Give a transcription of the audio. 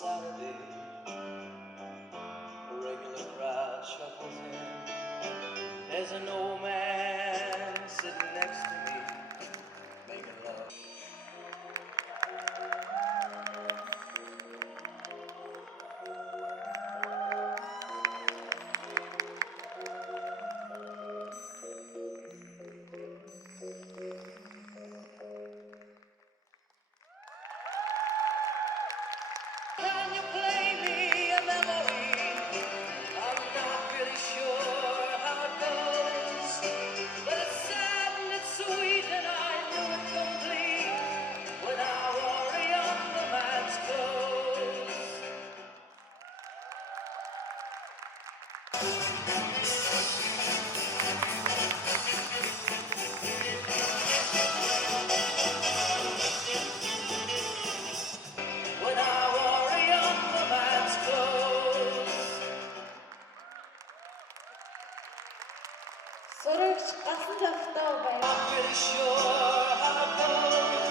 Saturday, a regular crowd shuffles in. There's an old man sitting next to me, making love. Can you play me a memory? I'm not really sure how it goes, but it's sad and it's sweet and I knew it complete when I wore a younger man's clothes. When I wore a younger man's clothes. Сурагч гасан тавтай I'm pretty sure how it goes.